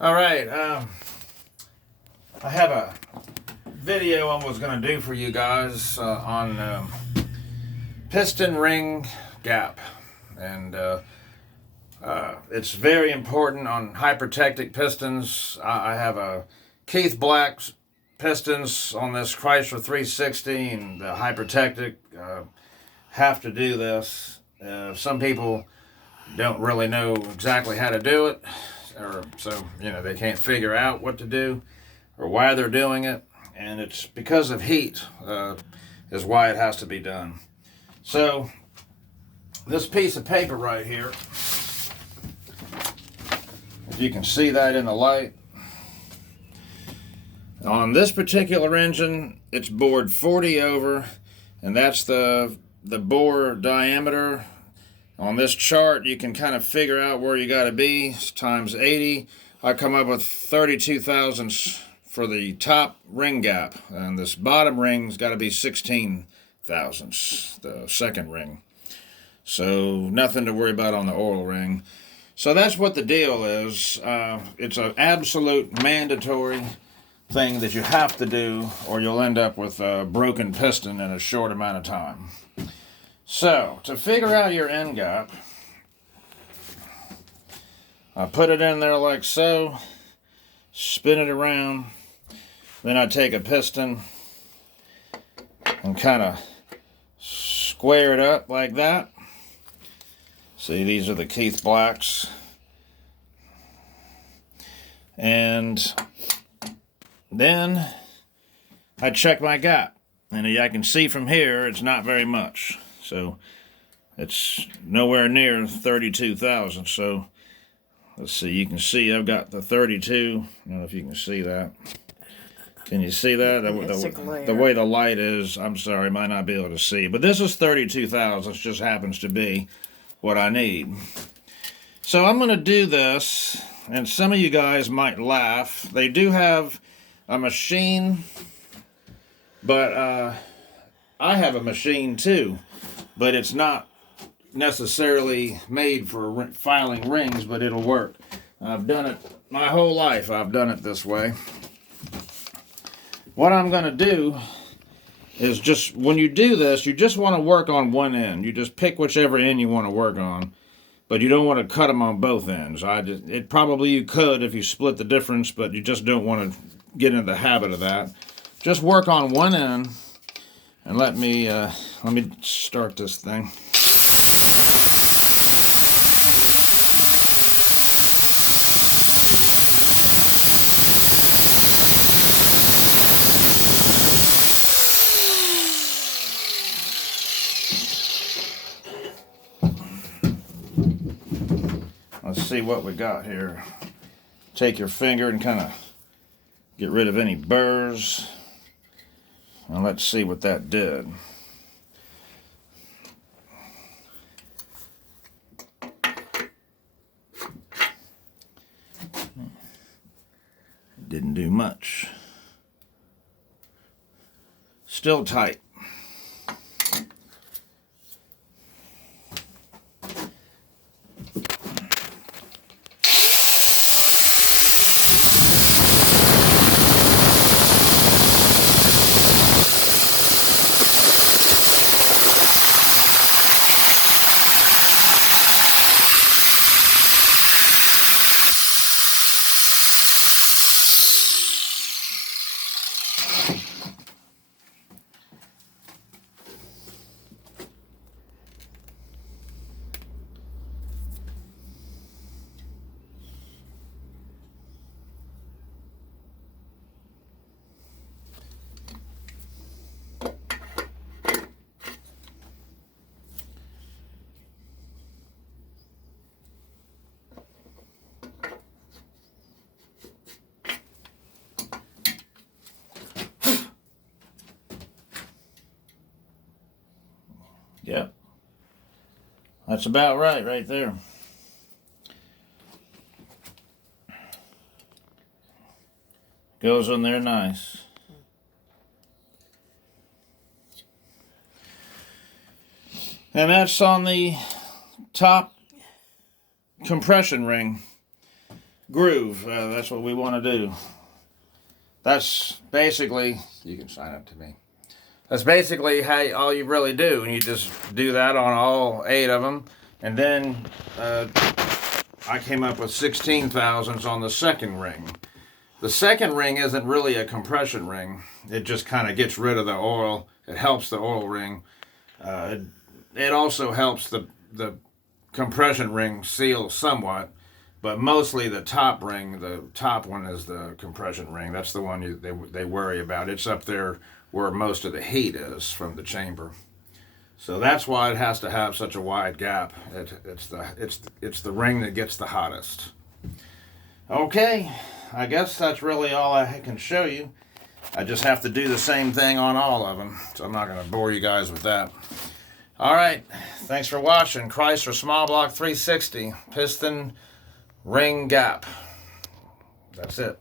All right, I have a video I was going to do for you guys on piston ring gap, and it's very important on hypertectic pistons. I have a Keith Black's pistons on this Chrysler 360, and the hypertectic have to do this. Some people don't really know exactly how to do it, or so they can't figure out what to do or why they're doing it, and it's because of heat is why it has to be done. So this piece of paper right here, if you can see that in the light, on this particular engine it's bored 40 over, and that's the bore diameter. On this chart, you can kind of figure out where you got to be, times 80. I come up with 32 thousandths for the top ring gap, and this bottom ring's got to be 16 thousandths, the second ring. So nothing to worry about on the oil ring. So that's what the deal is. It's an absolute mandatory thing that you have to do, or you'll end up with a broken piston in a short amount of time. So, to figure out your end gap, I put it in there like so, spin it around, then I take a piston and kind of square it up like that. See, these are the Keith Blacks. And then I check my gap, and I can see from here it's not very much. So it's nowhere near 32 thousandths. So let's see, you can see I've got the 32. I don't know if you can see that. Can you see that? The way the light is, I'm sorry, might not be able to see. But this is 32 thousandths, just happens to be what I need. So I'm going to do this, and some of you guys might laugh. They do have a machine, but I have a machine too. But it's not necessarily made for filing rings, but it'll work. I've done it my whole life. I've done it this way. What I'm going to do is just, when you do this, you just want to work on one end. You just pick whichever end you want to work on, but you don't want to cut them on both ends. Probably you could if you split the difference, but you just don't want to get into the habit of that. Just work on one end. And let me start this thing. Let's see what we got here. Take your finger and kind of get rid of any burrs. And let's see what that did. It didn't do much. Still tight. Yep. That's about right there. Goes in there nice. And that's on the top compression ring. groove. That's what we want to do. That's basically, you can sign up to me. That's basically all you really do. And you just do that on all 8 of them. And then I came up with 16 thousandths on the second ring. The second ring isn't really a compression ring. It just kind of gets rid of the oil. It helps the oil ring. It also helps the compression ring seal somewhat. But mostly the top ring, the top one is the compression ring. That's the one they worry about. It's up there where most of the heat is from the chamber. So that's why it has to have such a wide gap. It's the ring that gets the hottest. Okay, I guess that's really all I can show you. I just have to do the same thing on all of them, so I'm not going to bore you guys with that. All right, thanks for watching. Chrysler Small Block 360 piston ring gap. That's it.